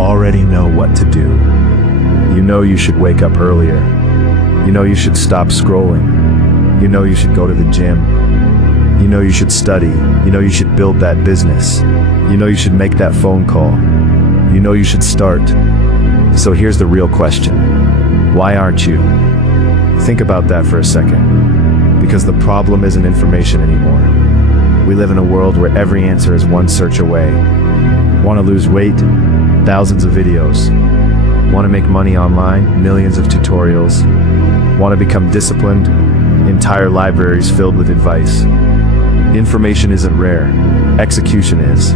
already know what to do. You know you should wake up earlier. You know you should stop scrolling. You know you should go to the gym. You know you should study. You know you should build that business. You know you should make that phone call. You know you should start. So here's the real question. Why aren't you? Think about that for a second. Because the problem isn't information anymore. We live in a world where every answer is one search away. Want to lose weight? Thousands of videos. Want to make money online? Millions of tutorials. Want to become disciplined? Entire libraries filled with advice. Information isn't rare. Execution is.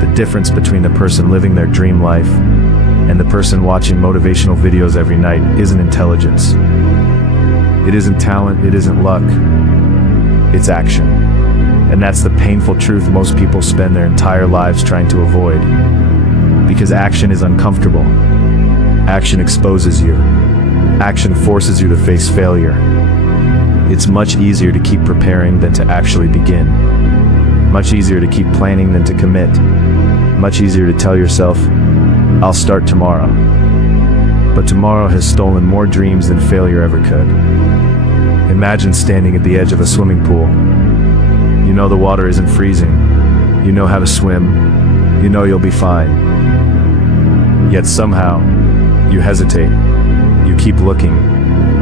The difference between the person living their dream life and the person watching motivational videos every night isn't intelligence. It isn't talent, it isn't luck. It's action. And that's the painful truth most people spend their entire lives trying to avoid. Because action is uncomfortable. Action exposes you. Action forces you to face failure. It's much easier to keep preparing than to actually begin. Much easier to keep planning than to commit. Much easier to tell yourself, I'll start tomorrow. But tomorrow has stolen more dreams than failure ever could. Imagine standing at the edge of a swimming pool. You know the water isn't freezing. You know how to swim. You know you'll be fine. Yet somehow, you hesitate. You keep looking,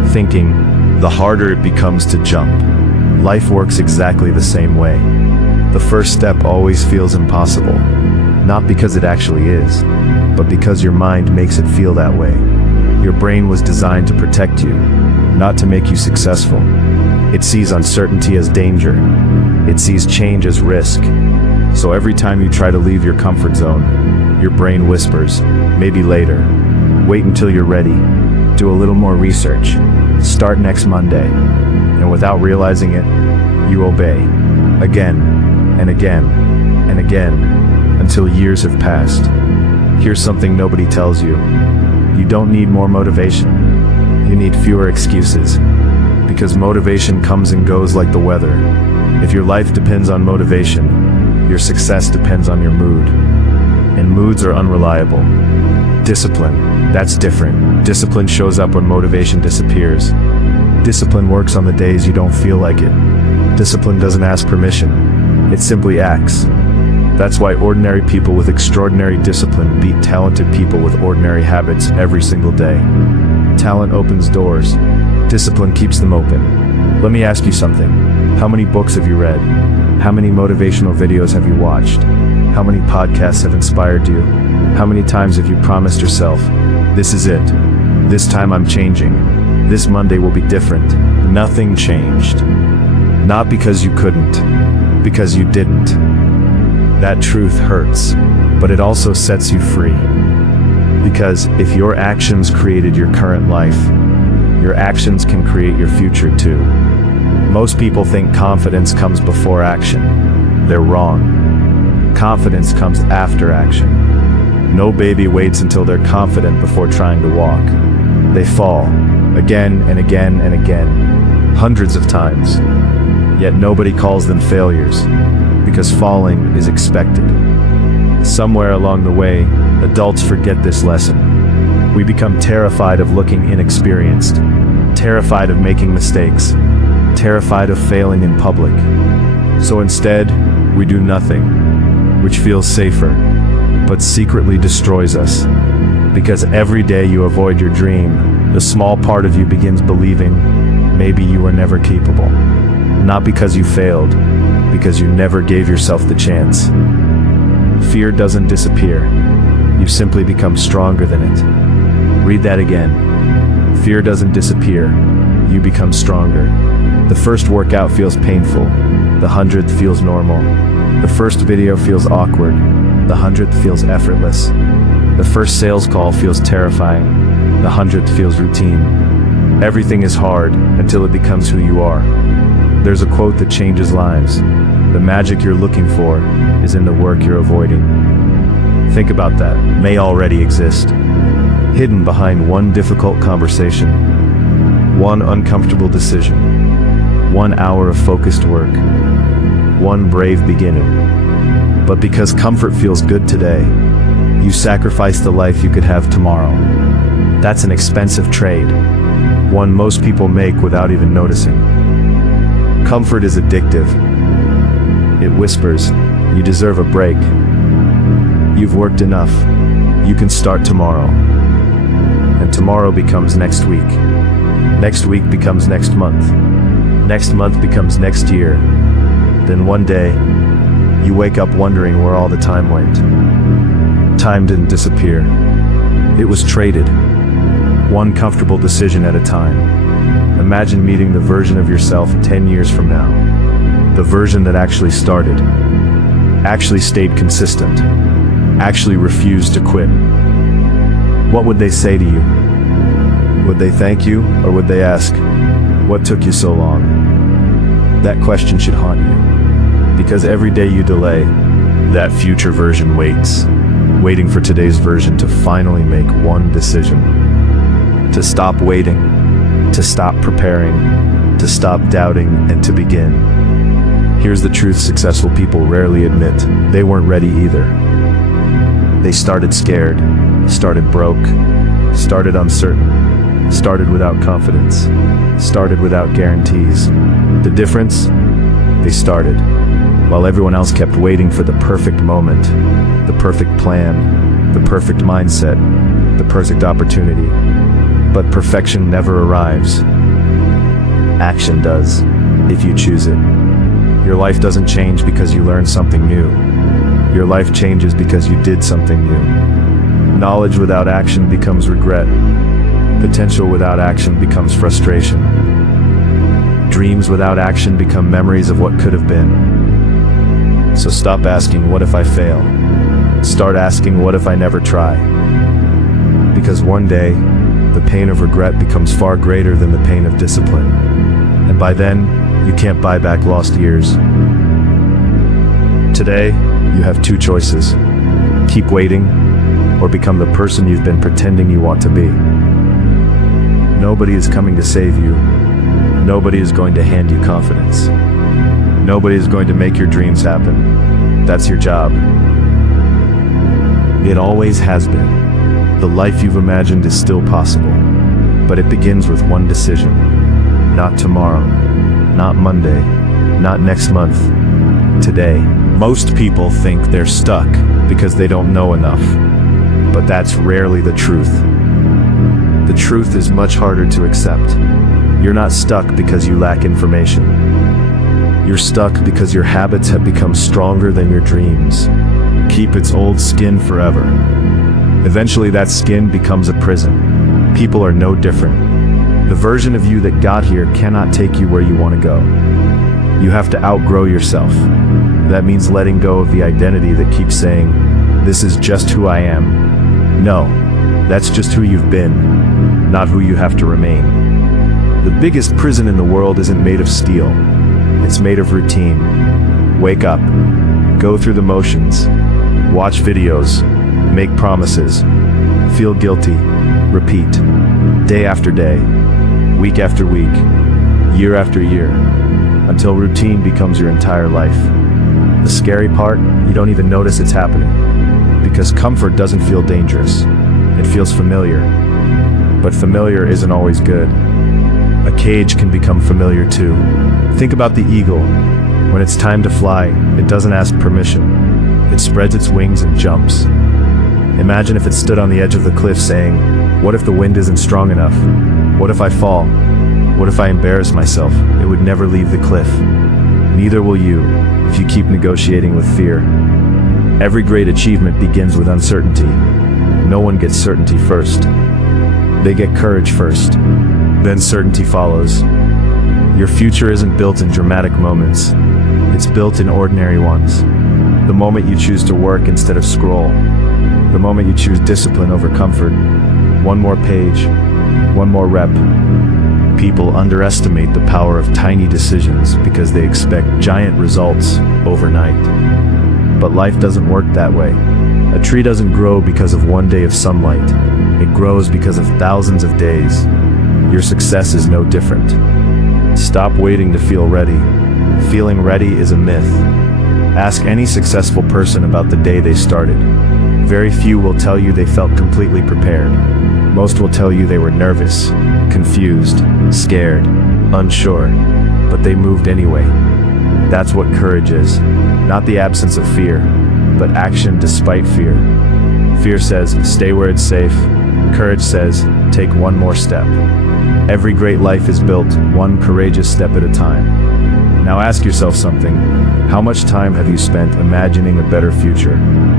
thinking. The harder it becomes to jump. Life works exactly the same way. The first step always feels impossible. Not because it actually is, but because your mind makes it feel that way. Your brain was designed to protect you, not to make you successful. It sees uncertainty as danger. It sees change as risk. So every time you try to leave your comfort zone, your brain whispers, maybe later. Wait until you're ready. Do a little more research. Start next Monday. And without realizing it, you obey. Again, and again, and again, until years have passed. Here's something nobody tells you. You don't need more motivation. You need fewer excuses. Because motivation comes and goes like the weather. If your life depends on motivation, your success depends on your mood. And moods are unreliable. Discipline, that's different. Discipline shows up when motivation disappears. Discipline works on the days you don't feel like it. Discipline doesn't ask permission. It simply acts. That's why ordinary people with extraordinary discipline beat talented people with ordinary habits every single day. Talent opens doors. Discipline keeps them open. Let me ask you something. How many books have you read? How many motivational videos have you watched? How many podcasts have inspired you? How many times have you promised yourself, this is it. This time I'm changing. This Monday will be different. Nothing changed. Not because you couldn't, because you didn't. That truth hurts, but it also sets you free. Because if your actions created your current life, your actions can create your future too. Most people think confidence comes before action. They're wrong. Confidence comes after action. No baby waits until they're confident before trying to walk. They fall, again and again and again, hundreds of times. Yet nobody calls them failures, because falling is expected. Somewhere along the way, adults forget this lesson. We become terrified of looking inexperienced, terrified of making mistakes, terrified of failing in public. So instead, we do nothing, which feels safer, but secretly destroys us. Because every day you avoid your dream, the small part of you begins believing maybe you were never capable. Not because you failed, because you never gave yourself the chance. Fear doesn't disappear. You simply become stronger than it. Read that again. Fear doesn't disappear. You become stronger. The first workout feels painful. The 100th feels normal. The first video feels awkward. The 100th feels effortless. The first sales call feels terrifying. The 100th feels routine. Everything is hard until it becomes who you are. There's a quote that changes lives. The magic you're looking for is in the work you're avoiding. Think about that. May already exist. Hidden behind one difficult conversation, one uncomfortable decision, 1 hour of focused work, one brave beginning. But because comfort feels good today, You sacrifice the life you could have tomorrow. That's an expensive trade, one most people make without even noticing. Comfort is addictive. It whispers, you deserve a break. You've worked enough. You can start tomorrow. And tomorrow becomes next week. Next week becomes next month. Next month becomes next year. Then one day, you wake up wondering where all the time went. Time didn't disappear. It was traded. One comfortable decision at a time. Imagine meeting the version of yourself 10 years from now. The version that actually started. Actually stayed consistent. Actually refused to quit. What would they say to you? Would they thank you, or would they ask, what took you so long? That question should haunt you. Because every day you delay, that future version waits, waiting for today's version to finally make one decision. To stop waiting, to stop preparing, to stop doubting, and to begin. Here's the truth successful people rarely admit. They weren't ready either. They started scared, started broke, started uncertain, started without confidence, started without guarantees. The difference? They started, while everyone else kept waiting for the perfect moment, the perfect plan, the perfect mindset, the perfect opportunity. But perfection never arrives. Action does, if you choose it. Your life doesn't change because you learned something new. Your life changes because you did something new. Knowledge without action becomes regret. Potential without action becomes frustration. Dreams without action become memories of what could have been. So stop asking, what if I fail? Start asking, what if I never try? Because one day, the pain of regret becomes far greater than the pain of discipline. And by then, you can't buy back lost years. Today, you have two choices. Keep waiting, or become the person you've been pretending you want to be. Nobody is coming to save you. Nobody is going to hand you confidence. Nobody is going to make your dreams happen. That's your job. It always has been. The life you've imagined is still possible. But it begins with one decision. Not tomorrow. Not Monday. Not next month. Today. Most people think they're stuck because they don't know enough. But that's rarely the truth. The truth is much harder to accept. You're not stuck because you lack information. You're stuck because your habits have become stronger than your dreams. Keep its old skin forever. Eventually that skin becomes a prison. People are no different. The version of you that got here cannot take you where you want to go. You have to outgrow yourself. That means letting go of the identity that keeps saying, this is just who I am. No, that's just who you've been, not who you have to remain. The biggest prison in the world isn't made of steel. It's made of routine. Wake up, go through the motions, watch videos, make promises, feel guilty, repeat, day after day, week after week, year after year, until routine becomes your entire life. The scary part, you don't even notice it's happening, because comfort doesn't feel dangerous. It feels familiar. But familiar isn't always good. A cage can become familiar too. Think about the eagle. When it's time to fly, it doesn't ask permission. It spreads its wings and jumps. Imagine if it stood on the edge of the cliff saying, what if the wind isn't strong enough? What if I fall? What if I embarrass myself? It would never leave the cliff. Neither will you, if you keep negotiating with fear. Every great achievement begins with uncertainty. No one gets certainty first. They get courage first. Then certainty follows. Your future isn't built in dramatic moments. It's built in ordinary ones. The moment you choose to work instead of scroll. The moment you choose discipline over comfort. One more page, one more rep. People underestimate the power of tiny decisions because they expect giant results overnight. But life doesn't work that way. A tree doesn't grow because of one day of sunlight. It grows because of thousands of days. Your success is no different. Stop waiting to feel ready. Feeling ready is a myth. Ask any successful person about the day they started. very few will tell you they felt completely prepared. Most will tell you they were nervous, confused, scared, unsure, but they moved anyway. That's what courage is. Not the absence of fear, but action despite fear. Fear says, stay where it's safe. Courage says, take one more step. Every great life is built one courageous step at a time. Now ask yourself something. How much time have you spent imagining a better future?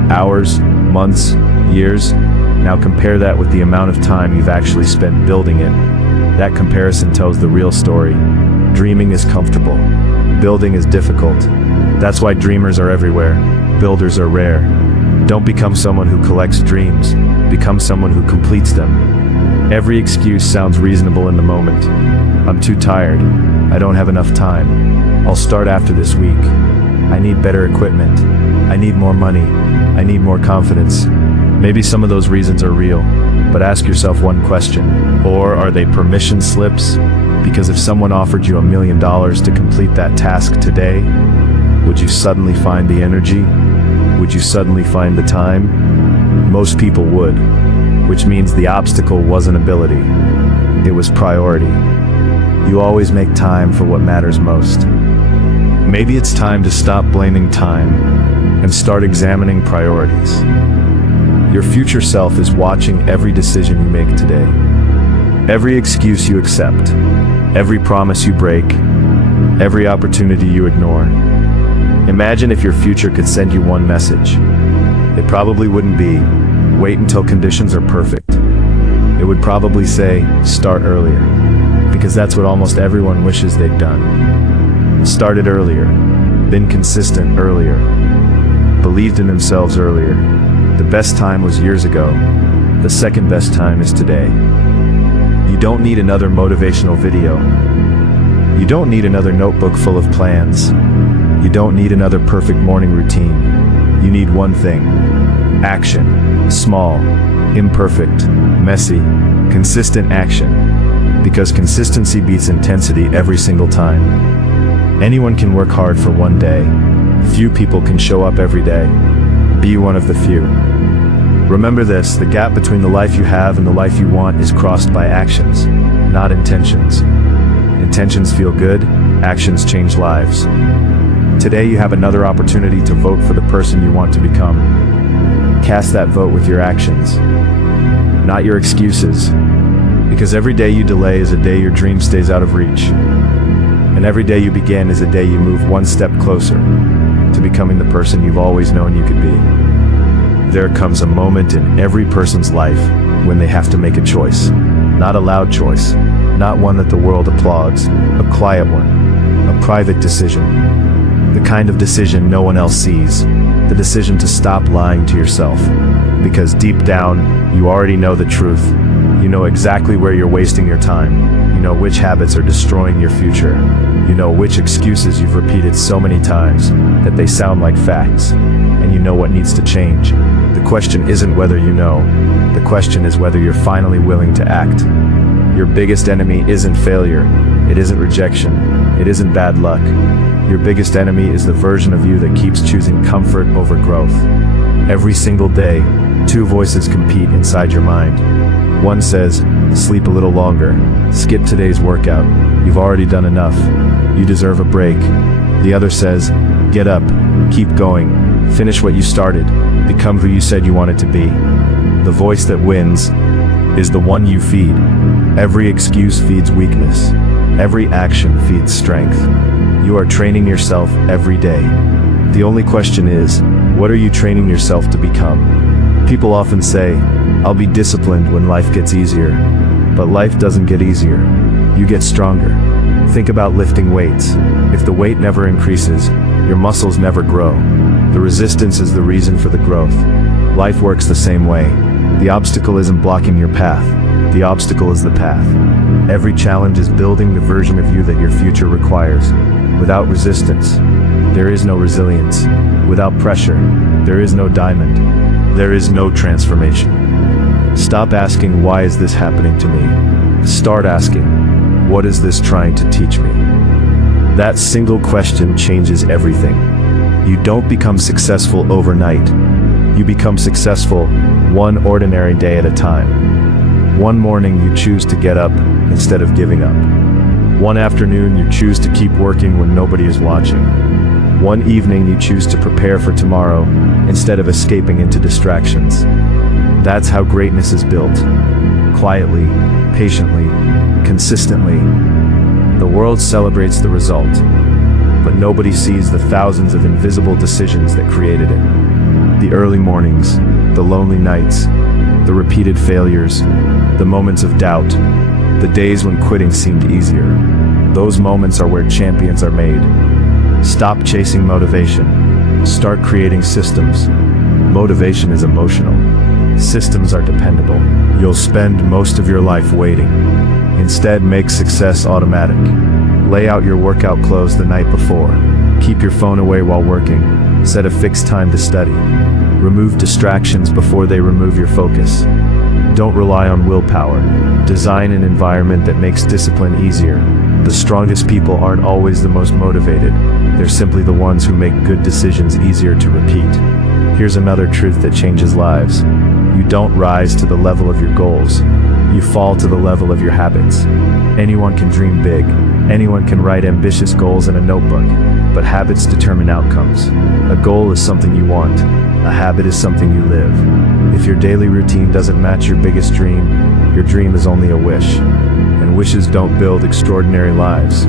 Hours, months, years? Now compare that with the amount of time you've actually spent building it. That comparison tells the real story. Dreaming is comfortable. Building is difficult. That's why dreamers are everywhere. Builders are rare. Don't become someone who collects dreams. Become someone who completes them. Every excuse sounds reasonable in the moment. I'm too tired. I don't have enough time. I'll start after this week. I need better equipment. I need more money. I need more confidence. Maybe some of those reasons are real, but ask yourself one question. Or are they permission slips? Because if someone offered you $1 million to complete that task today, would you suddenly find the energy? Would you suddenly find the time? Most people would, which means the obstacle wasn't ability. It was priority. You always make time for what matters most. Maybe it's time to stop blaming time and start examining priorities. Your future self is watching every decision you make today. Every excuse you accept, every promise you break, every opportunity you ignore. Imagine if your future could send you one message. It probably wouldn't be, wait until conditions are perfect. It would probably say, start earlier. Because that's what almost everyone wishes they'd done. Started earlier, been consistent earlier, believed in themselves earlier. The best time was years ago. The second best time is today. You don't need another motivational video. You don't need another notebook full of plans. You don't need another perfect morning routine. You need one thing. Action. Small, imperfect, messy, consistent action. Because consistency beats intensity every single time. Anyone can work hard for one day. Few people can show up every day. Be one of the few. Remember this, the gap between the life you have and the life you want is crossed by actions, not intentions. Intentions feel good, actions change lives. Today you have another opportunity to vote for the person you want to become. Cast that vote with your actions, not your excuses. Because every day you delay is a day your dream stays out of reach. And every day you begin is a day you move one step closer to becoming the person you've always known you could be. There comes a moment in every person's life when they have to make a choice. Not a loud choice, not one that the world applauds, a quiet one, a private decision. The kind of decision no one else sees. The decision to stop lying to yourself. Because deep down, you already know the truth. You know exactly where you're wasting your time. You know which habits are destroying your future. You know which excuses you've repeated so many times that they sound like facts. And you know what needs to change. The question isn't whether you know. The question is whether you're finally willing to act. Your biggest enemy isn't failure. It isn't rejection. It isn't bad luck. Your biggest enemy is the version of you that keeps choosing comfort over growth. Every single day, two voices compete inside your mind. One says, sleep a little longer, skip today's workout, you've already done enough, you deserve a break. The other says, get up, keep going, finish what you started, become who you said you wanted to be. The voice that wins is the one you feed. Every excuse feeds weakness. Every action feeds strength. You are training yourself every day. The only question is, what are you training yourself to become? People often say, I'll be disciplined when life gets easier. But life doesn't get easier. You get stronger. Think about lifting weights. If the weight never increases, your muscles never grow. The resistance is the reason for the growth. Life works the same way. The obstacle isn't blocking your path. The obstacle is the path. Every challenge is building the version of you that your future requires. Without resistance, there is no resilience. Without pressure, there is no diamond. There is no transformation. Stop asking, why is this happening to me? Start asking, what is this trying to teach me? That single question changes everything. You don't become successful overnight. You become successful one ordinary day at a time. One morning you choose to get up instead of giving up. One afternoon you choose to keep working when nobody is watching. One evening you choose to prepare for tomorrow instead of escaping into distractions. That's how greatness is built. Quietly, patiently, consistently. The world celebrates the result, but nobody sees the thousands of invisible decisions that created it. The early mornings, the lonely nights, the repeated failures, the moments of doubt, the days when quitting seemed easier. Those moments are where champions are made. Stop chasing motivation. Start creating systems. Motivation is emotional. Systems are dependable. You'll spend most of your life waiting. Instead, make success automatic. Lay out your workout clothes the night before. Keep your phone away while working. Set a fixed time to study. Remove distractions before they remove your focus. Don't rely on willpower. Design an environment that makes discipline easier. The strongest people aren't always the most motivated. They're simply the ones who make good decisions easier to repeat. Here's another truth that changes lives. You don't rise to the level of your goals. You fall to the level of your habits. Anyone can dream big. Anyone can write ambitious goals in a notebook. But habits determine outcomes. A goal is something you want. A habit is something you live. If your daily routine doesn't match your biggest dream, your dream is only a wish. And wishes don't build extraordinary lives.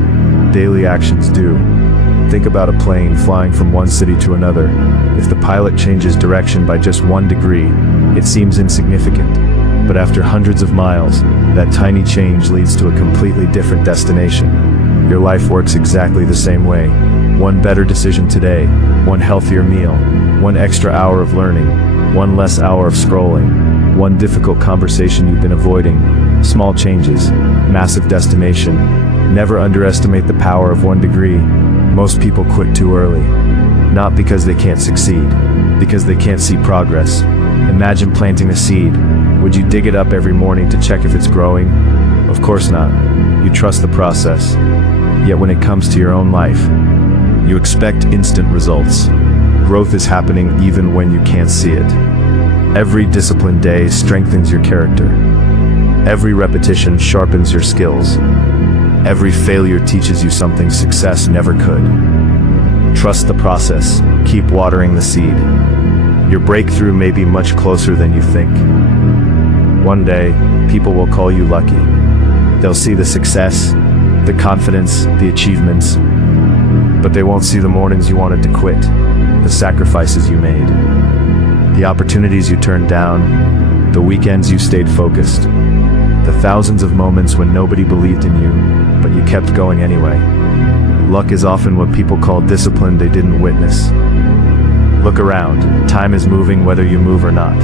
Daily actions do. Think about a plane flying from one city to another. If the pilot changes direction by just 1 degree, it seems insignificant. But after hundreds of miles, that tiny change leads to a completely different destination. Your life works exactly the same way. One better decision today, one healthier meal, one extra hour of learning, one less hour of scrolling, one difficult conversation you've been avoiding. Small changes, massive destination. Never underestimate the power of 1 degree. Most people quit too early. Not because they can't succeed, because they can't see progress. Imagine planting a seed. Would you dig it up every morning to check if it's growing? Of course not. You trust the process. Yet when it comes to your own life, you expect instant results. Growth is happening even when you can't see it. Every disciplined day strengthens your character. Every repetition sharpens your skills. Every failure teaches you something success never could. Trust the process. Keep watering the seed. Your breakthrough may be much closer than you think. One day, people will call you lucky. They'll see the success, the confidence, the achievements, but they won't see the mornings you wanted to quit, the sacrifices you made, the opportunities you turned down, the weekends you stayed focused, the thousands of moments when nobody believed in you, but you kept going anyway. Luck is often what people call discipline they didn't witness. Look around. Time is moving whether you move or not.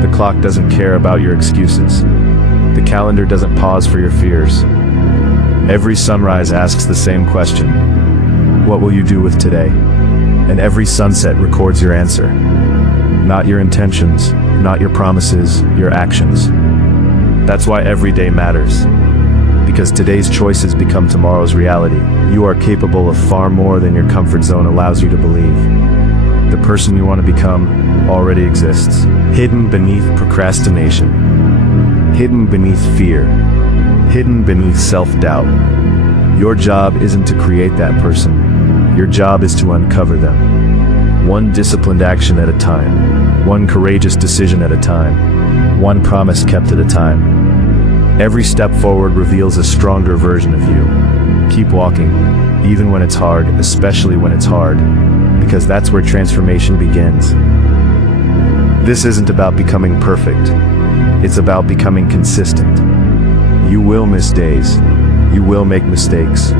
The clock doesn't care about your excuses. The calendar doesn't pause for your fears. Every sunrise asks the same question. What will you do with today? And every sunset records your answer. Not your intentions, not your promises, your actions. That's why every day matters. Because today's choices become tomorrow's reality. You are capable of far more than your comfort zone allows you to believe. The person you want to become already exists. Hidden beneath procrastination. Hidden beneath fear. Hidden beneath self-doubt. Your job isn't to create that person. Your job is to uncover them. One disciplined action at a time. One courageous decision at a time. One promise kept at a time. Every step forward reveals a stronger version of you. Keep walking, even when it's hard, especially when it's hard, because that's where transformation begins. This isn't about becoming perfect. It's about becoming consistent. You will miss days. You will make mistakes.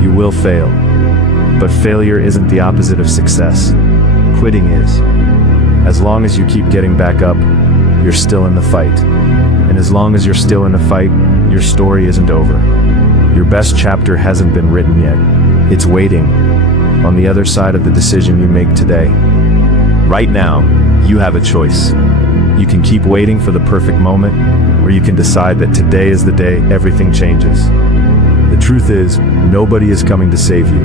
You will fail. But failure isn't the opposite of success. Quitting is. As long as you keep getting back up, you're still in the fight. And as long as you're still in the fight, your story isn't over. Your best chapter hasn't been written yet. It's waiting on the other side of the decision you make today. Right now, you have a choice. You can keep waiting for the perfect moment, or you can decide that today is the day everything changes. The truth is, nobody is coming to save you.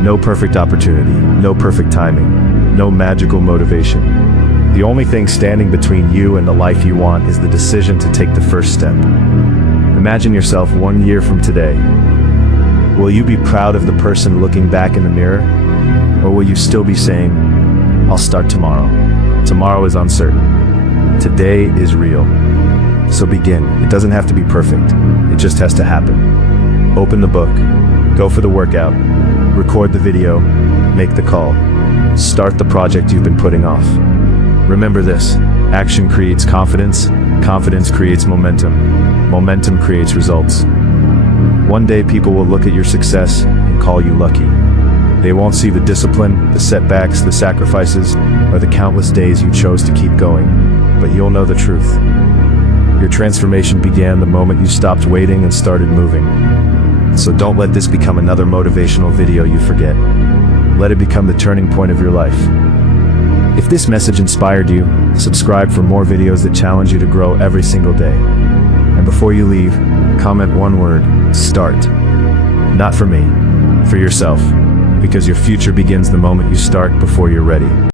No perfect opportunity, no perfect timing, no magical motivation. The only thing standing between you and the life you want is the decision to take the first step. Imagine yourself 1 year from today. Will you be proud of the person looking back in the mirror? Or will you still be saying, I'll start tomorrow. Tomorrow is uncertain. Today is real. So begin. It doesn't have to be perfect. It just has to happen. Open the book. Go for the workout. Record the video. Make the call. Start the project you've been putting off. Remember this. Action creates confidence. Confidence creates momentum. Momentum creates results. One day people will look at your success and call you lucky. They won't see the discipline, the setbacks, the sacrifices, or the countless days you chose to keep going. But you'll know the truth. Your transformation began the moment you stopped waiting and started moving. So don't let this become another motivational video you forget. Let it become the turning point of your life. If this message inspired you, subscribe for more videos that challenge you to grow every single day. And before you leave, comment one word: start. Not for me, for yourself. Because your future begins the moment you start before you're ready.